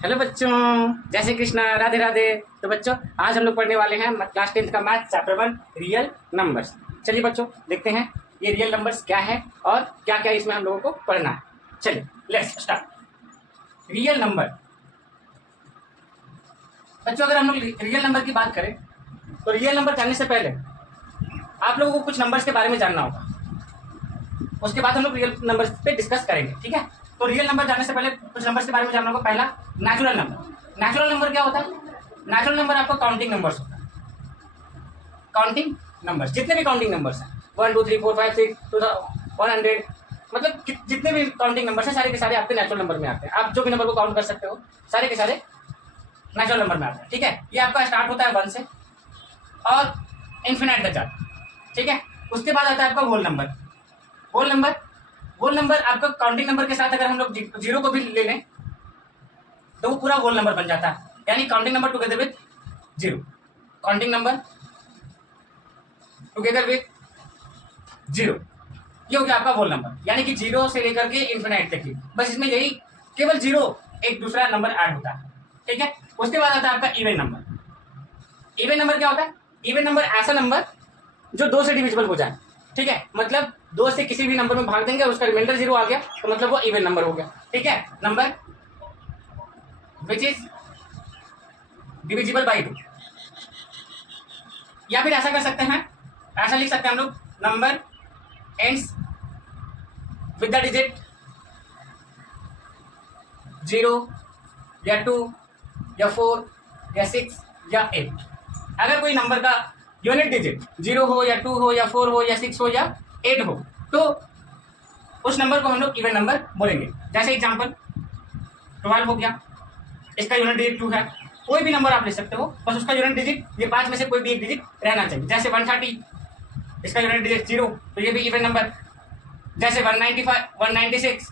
Hello बच्चों, जय श्री कृष्णा, राधे राधे। तो बच्चों आज हम लोग पढ़ने वाले हैं क्लास 10th का मैथ चैप्टर 1 रियल नंबर्स। चलिए बच्चों देखते हैं ये रियल नंबर्स क्या है और क्या क्या इसमें हम लोगों को पढ़ना है। चलिए लेट्स स्टार्ट। Real number. बच्चों अगर हम लोग रियल नंबर की बात करें तो रियल नंबर जानने से पहले आप लोगों को कुछ नंबर्स के बारे में जानना होगा, उसके बाद हम लोग रियल नंबर्स पे डिस्कस करेंगे। ठीक है, तो रियल नंबर जानने से पहले कुछ नंबर्स के बारे में जानना होगा। पहला नेचुरल नंबर। नेचुरल नंबर क्या होता है? नेचुरल नंबर आपका काउंटिंग नंबर्स होता है। काउंटिंग नंबर्स, जितने भी काउंटिंग नंबर्स हैं 1 2 3 4 5 6 100, मतलब जितने भी काउंटिंग नंबर्स हैं सारे के सारे आपके नेचुरल नंबर में आते हैं। आप जो भी नंबर को काउंट कर सकते हो सारे के सारे नेचुरल नंबर में आते हैं। ठीक है, ये आपका स्टार्ट होता है 1 से और इन्फिनाइट तक जाता है। ठीक है, उसके बाद आता है आपका होल नंबर। होल नंबर आपका काउंटिंग नंबर के साथ अगर हम लोग जीरो को भी ले लें तो वो पूरा होल नंबर बन जाता है, यानी counting number together with zero. Counting number together with zero, ये हो गया आपका होल नंबर, यानी कि जीरो से लेकर के इन्फिनाइट तक की। बस इसमें यही केवल जीरो एक दूसरा नंबर ऐड होता है। ठीक है, उसके बाद आता है आपका इवन नंबर। इवन नंबर क्या होता है? इवन नंबर ऐसा नंबर जो 2 से डिविजिबल हो जाए। ठीक है, मतलब 2 से किसी भी नंबर में भाग देंगे और उसका रिमाइंडर 0 आ गया तो मतलब वो इवन नंबर हो गया। ठीक है, number which is divisible by 2। या फिर ऐसा कर सकते हैं, ऐसा लिख सकते हैं हम लोग, number ends with the digit 0 या 2 या 4 या 6 या 8। अगर कोई नंबर का यूनिट डिजिट 0 हो या 2 हो या 4 हो या 6 हो या 8 हो तो उस नंबर को हम लोग इवन नंबर बोलेंगे। जैसे एग्जांपल 12 हो गया, इसका यूनिट डिजिट 2 है। कोई भी नंबर आप ले सकते हो, बस उसका यूनिट डिजिट ये 5 में से कोई भी एक डिजिट रहना चाहिए। जैसे 130, इसका यूनिट डिजिट 0 तो ये भी इवन नंबर। जैसे 195 196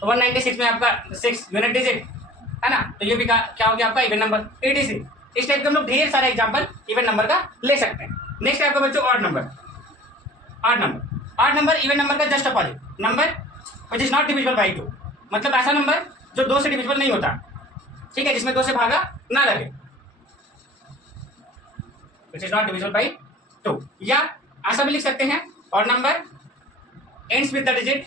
तो 196 में आपका 6 यूनिट डिजिट है ना, तो ये भी क्या हो गया आपका इवन नंबर। एडीसी, इस टाइप के हम लोग ढेर सारा एग्जांपल इवन नंबर का ले सकते हैं। नेक्स्ट है आपका बच्चों odd number. Odd number even number का just opposite, number which is not divisible by 2, मतलब ऐसा नंबर जो 2 से डिविजिबल नहीं होता। ठीक है, जिसमें 2 से भागा ना लगे, which is not divisible by 2। या ऐसा भी लिख सकते हैं, odd number ends with the digit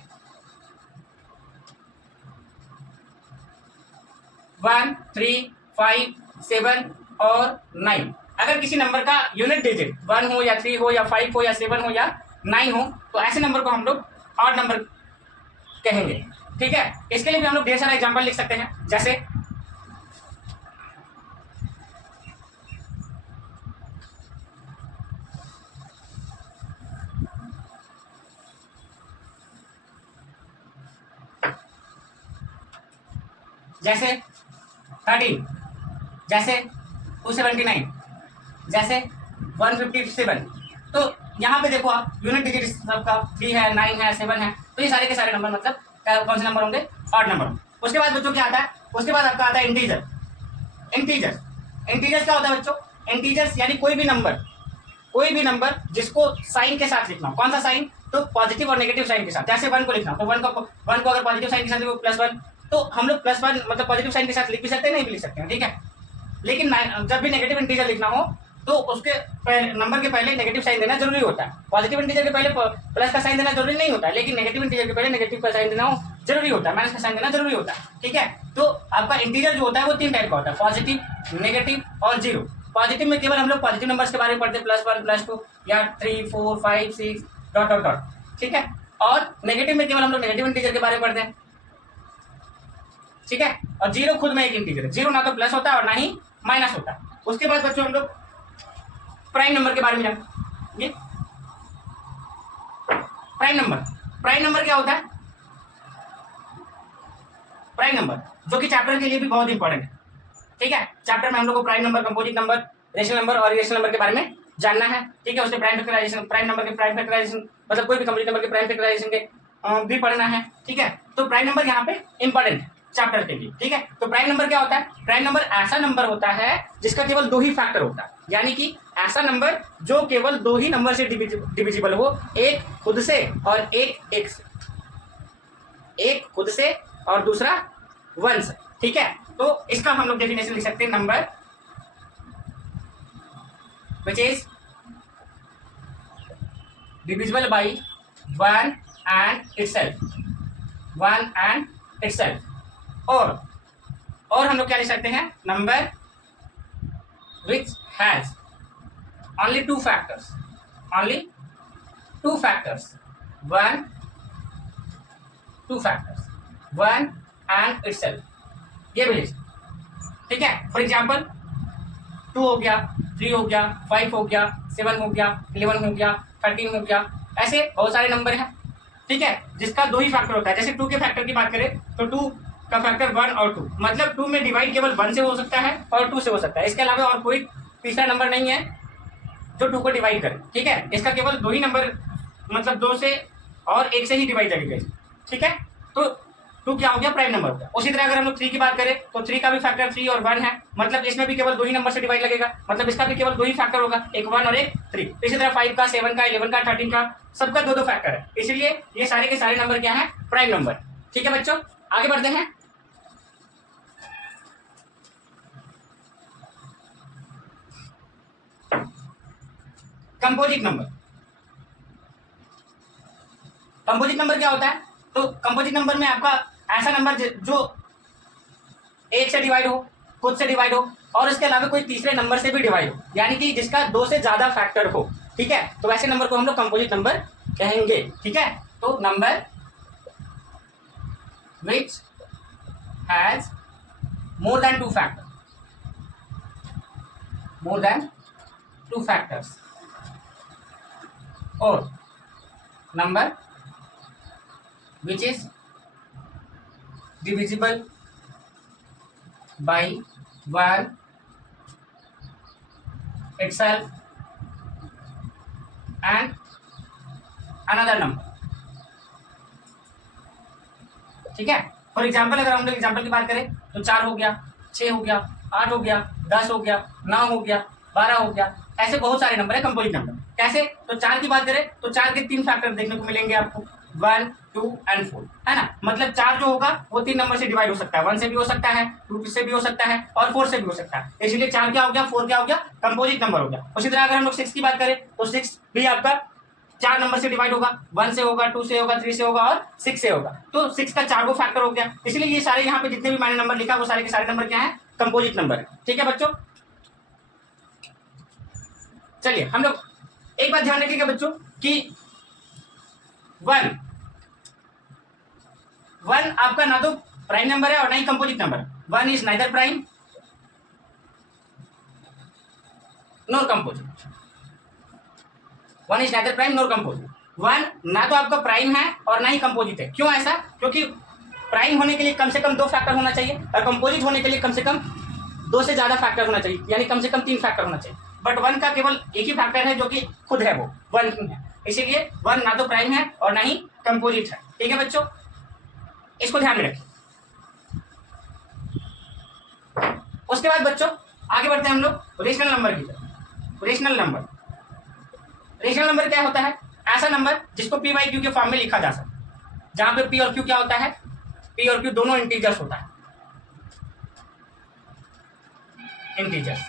1 3 5 7 और 9। अगर किसी नंबर का यूनिट डिजिट 1 हो या 3 हो या 5 हो या 7 हो या 9 हो तो ऐसे नंबर को हम लोग ऑड नंबर कहेंगे। ठीक है, इसके लिए भी हम लोग ढेर सारा एग्जांपल लिख सकते हैं। जैसे जैसे 13, जैसे 279, जैसे 157। तो यहाँ पे देखो आप यूनिट डिजिट सबका 3 है 9 है 7 है, तो ये सारे के सारे नंबर मतलब कौन से नंबर होंगे? Odd number. उसके बाद बच्चों क्या आता है? उसके बाद आपका आता है इंटीजर। इंटीजर्स क्या होता है बच्चों? इंटीजर्स यानी कोई भी नंबर जिसको साइन के साथ लिखना हो। कौन सा साइन? तो पॉजिटिव और नेगेटिव साइन के साथ। जैसे 1 को लिखना तो 1 को अगर पॉजिटिव साइन के साथ लिखो +1, तो हम लोग +1 मतलब पॉजिटिव साइन के साथ लिख भी सकते हैं, नहीं भी लिख सकते हैं। ठीक है, लेकिन जब भी नेगेटिव इंटीजर लिखना हो तो उसके नंबर के पहले नेगेटिव साइन देना जरूरी होता है। पॉजिटिव इंटीजर के पहले प्लस का साइन देना जरूरी नहीं होता है, लेकिन नेगेटिव इंटीजर के पहले नेगेटिव का साइन देना जरूरी होता है, माइनस का साइन देना जरूरी होता है। ठीक है, तो आपका इंटीजर जो होता है वो 3 टाइप का होता है, पॉजिटिव, नेगेटिव और 0। पॉजिटिव में केवल हम लोग पॉजिटिव नंबर्स के बारे में पढ़ते हैं, +1 +2 या 3 4 5 6 डॉट डॉट डॉट। ठीक है, और नेगेटिव में केवल हम लोग नेगेटिव इंटीजर के बारे में पढ़ते हैं। ठीक है, और 0 खुद में एक इंटीजर है। 0 ना तो प्लस होता है और ना ही माइनस होता है। उसके बाद बच्चों हम लोग प्राइम नंबर के बारे में जानेंगे। प्राइम नंबर क्या होता है? प्राइम नंबर जो कि चैप्टर के लिए भी बहुत इंपॉर्टेंट है। ठीक है, चैप्टर में हम लोग को prime number, composite number, rational number और इरेशनल नंबर के बारे में जानना है। ठीक है, उसके प्राइम फैक्टराइजेशन, प्राइम नंबर के प्राइम फैक्टराइजेशन मतलब कोई भी कंप्लीट नंबर के प्राइम फैक्टराइजेशन के भी पढ़ना है। ठीक है, तो प्राइम नंबर यहाँ पे इंपॉर्टेंट है चैप्टर के लिए। ठीक है, तो प्राइम नंबर क्या होता है? प्राइम नंबर ऐसा नंबर होता है जिसका केवल 2 ही फैक्टर होता है, यानी कि ऐसा नंबर जो केवल 2 ही नंबर से डिविजिबल हो, एक खुद से और एक खुद से और दूसरा वंस, ठीक है। तो इसका हम लोग डेफिनेशन लिख सकते हैं, number which is divisible by one and itself, one and itself. और हम लोग क्या लिख सकते हैं, number which has only two factors, only two factors, two factors, one and itself, ये भी लिख, ठीक है। फॉर एग्जाम्पल 2 हो गया, 3 हो गया, 5 हो गया, 7 हो गया, 11 हो गया, 13 हो गया, ऐसे बहुत सारे नंबर हैं, ठीक है, जिसका 2 ही फैक्टर होता है। जैसे 2 के फैक्टर की बात करें तो 2 का फैक्टर 1 और 2, मतलब 2 में डिवाइड केवल 1 से हो सकता है और 2 से हो सकता है, इसके अलावा और कोई तीसरा नंबर नहीं है जो 2 को डिवाइड करे, ठीक है। इसका केवल 2 ही नंबर, मतलब 2 से और 1 से ही डिवाइड लगेगा, ठीक है। तो 2 क्या हो गया, प्राइम नंबर हो गया। उसी तरह अगर हम लोग 3 की बात करें तो 3 का भी फैक्टर 3 और 1 है, मतलब इसमें भी केवल 2 ही नंबर से डिवाइड लगेगा, मतलब इसका भी केवल 2 ही फैक्टर होगा, एक 1 और एक 3। इसी तरह 5 का, 7 का, 11 का, 13 का, सबका 2-2 फैक्टर है, इसलिए ये सारे के सारे नंबर क्या है, प्राइम नंबर, ठीक है बच्चों। आगे बढ़ते हैं। कंपोजिट नंबर, कंपोजिट नंबर क्या होता है, तो कंपोजिट नंबर में आपका ऐसा नंबर जो 1 से डिवाइड हो, खुद से डिवाइड हो और इसके अलावा कोई तीसरे नंबर से भी डिवाइड हो, यानी कि जिसका 2 से ज्यादा फैक्टर हो, ठीक है, तो वैसे नंबर को हम लोग कंपोजिट नंबर कहेंगे, ठीक है। तो number which has more than 2 factor, more than 2 factors, और number which is divisible by 1 itself and another number, ठीक है। फॉर एग्जाम्पल अगर हम लोग एग्जाम्पल की बात करें तो 4 हो गया, 6 हो गया, 8 हो गया, 10 हो गया, 9 हो गया, 12 हो गया, ऐसे बहुत सारे नंबर है कंपोजिट नंबर। कैसे, तो 4 की बात करें तो 4 के 3 फैक्टर देखने को मिलेंगे आपको, 1, 2 एंड 4, है ना। मतलब 4 जो होगा वो 3 नंबर से डिवाइड हो सकता है, 1 से भी हो सकता है, 2 से भी हो सकता है और 4 से भी हो सकता है, इसलिए 4 क्या हो गया, 4 क्या हो गया, कंपोजिट नंबर हो गया। उसी तरह अगर हम लोग 6 की बात करें तो 6 भी आपका 4 नंबर से डिवाइड होगा, 1 से होगा, 2 से होगा, 3 से होगा और 6 से होगा, तो 6 का 4 को फैक्टर हो गया, इसलिए ये सारे यहाँ पे जितने भी मैंने नंबर लिखा वो सारे के सारे नंबर क्या है, कंपोजिट नंबर है, ठीक है बच्चों। चलिए हम लोग एक बात ध्यान रखिएगा बच्चों कि 1 आपका ना तो प्राइम नंबर है और ना ही composite number, 1 is neither prime nor composite, 1 is neither prime nor composite. 1 ना तो आपका प्राइम है और ना ही कंपोजिट है। क्यों ऐसा, क्योंकि प्राइम होने के लिए कम से कम 2 फैक्टर होना चाहिए और कंपोजिट होने के लिए कम से कम 2 से ज्यादा फैक्टर होना चाहिए, यानी कम से कम 3 फैक्टर होना चाहिए। बट 1 का केवल एक ही फैक्टर है जो कि खुद है, वो 1 ही है, इसीलिए 1 ना तो प्राइम है और ना ही कंपोजिट है, ठीक है बच्चों, इसको ध्यान में रखिए। उसके बाद बच्चों आगे बढ़ते हैं हम लोग रेशनल नंबर की तरफ। रेशनल नंबर, रेशनल नंबर क्या होता है, ऐसा नंबर जिसको पी बाई क्यू के फॉर्म में लिखा जा सकता, जहां पे पी और क्यू क्या होता है, पी और क्यू दोनों इंटीजर्स होता है, integers,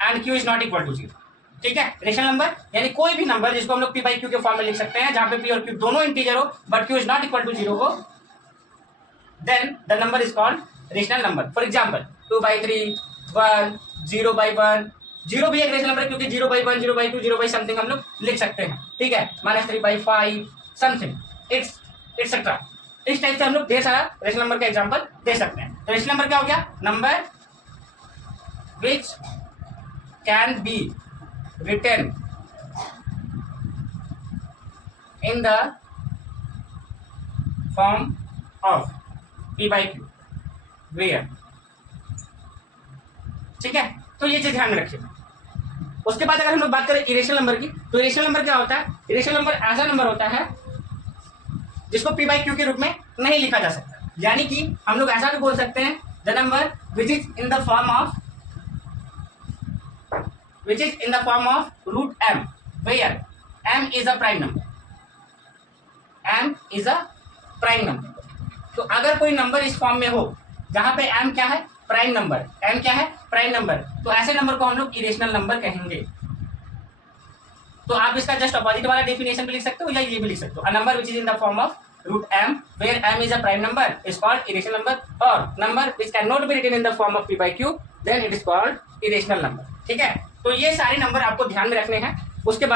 and Q is not equal to 0, ठीक है। रेशनल नंबर यानी कोई भी नंबर जिसको हम लोग पी बाई क्यू के फॉर्म में लिख सकते हैं, जहां पे पी और क्यू दोनों इंटीजर हो but Q is not equal to 0 हो, then the number is called rational number. For example 2/3, 1, 0/1, 0 भी एक रेशनल नंबर है क्योंकि 0/1, 0/2, 0 समथिंग हम लोग लिख सकते हैं, ठीक है, -3/5 समथिंग, इट्स एक्सेट्रा। इस टाइप से हम लोग ढेर सारा रेशनल नंबर का एग्जांपल दे सकते हैं। तो रेशनल नंबर क्या हो गया, number which can be written in the form of p/q where, ठीक है। तो ये चीज ध्यान में रखिए। उसके बाद अगर हम लोग बात करें इरेशनल नंबर की, तो इरेशनल नंबर क्या होता है, इरेशनल नंबर ऐसा नंबर होता है जिसको p/q के रूप में नहीं लिखा जा सकता, यानी कि हम लोग ऐसा भी बोल सकते हैं the number which is in the form of root m where m is a prime number, m is a prime number, तो अगर कोई नंबर इस फॉर्म में हो जहां पे m क्या है, प्राइम नंबर, m क्या है, प्राइम नंबर, तो ऐसे नंबर को हम लोग इरेशनल नंबर कहेंगे। तो आप इसका जस्ट अपोजिट वाला डेफिनेशन भी लिख सकते हो या ये भी लिख सकते हो। A number which is in the form of √m where m is a prime number is called irrational number, और number which cannot be written in the form of p by q then it is called irrational number। ठीक है, तो ये सारे number आपको ध्यान में रखने हैं। उसके बाद